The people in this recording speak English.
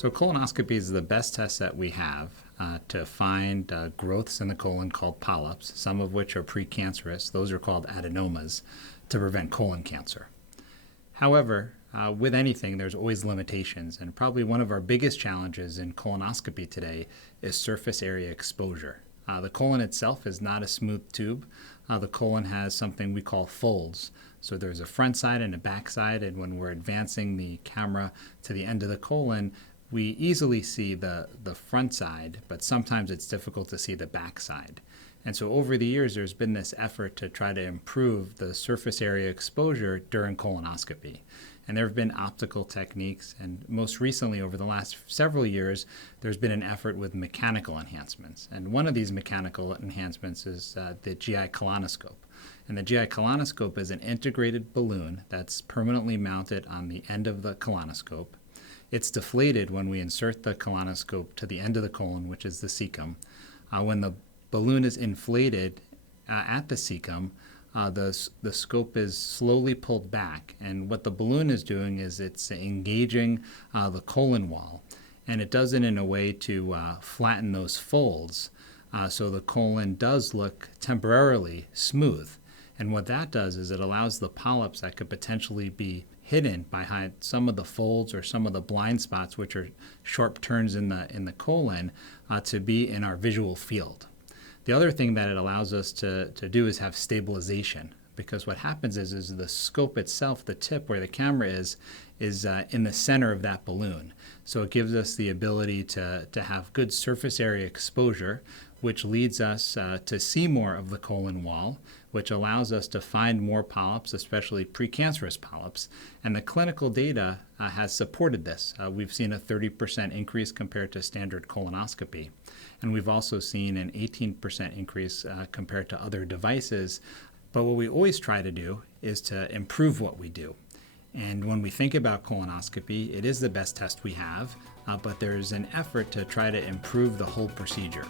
So colonoscopy is the best test that we have to find growths in the colon called polyps, some of which are precancerous. Those are called adenomas, to prevent colon cancer. However, with anything, there's always limitations, and probably one of our biggest challenges in colonoscopy today is surface area exposure. The colon itself is not a smooth tube. The colon has something we call folds. So there's a front side and a back side, and when we're advancing the camera to the end of the colon, we easily see the front side, but sometimes it's difficult to see the back side. And so over the years, there's been this effort to try to improve the surface area exposure during colonoscopy. And there have been optical techniques, and most recently, over the last several years, there's been an effort with mechanical enhancements. And one of these mechanical enhancements is the GI colonoscope. And the GI colonoscope is an integrated balloon that's permanently mounted on the end of the colonoscope. It's deflated when we insert the colonoscope to the end of the colon, which is the cecum. When the balloon is inflated at the cecum, the scope is slowly pulled back, and what the balloon is doing is it's engaging the colon wall, and it does it in a way to flatten those folds, so the colon does look temporarily smooth. And what that does is it allows the polyps that could potentially be hidden behind some of the folds or some of the blind spots, which are sharp turns in the colon, to be in our visual field. The other thing that it allows us to do is have stabilization, because what happens is the scope itself, the tip where the camera is in the center of that balloon. So it gives us the ability to have good surface area exposure, which leads us to see more of the colon wall, which allows us to find more polyps, especially precancerous polyps. And the clinical data has supported this. We've seen a 30% increase compared to standard colonoscopy. And we've also seen an 18% increase compared to other devices. But what we always try to do is to improve what we do. And when we think about colonoscopy, it is the best test we have, but there's an effort to try to improve the whole procedure.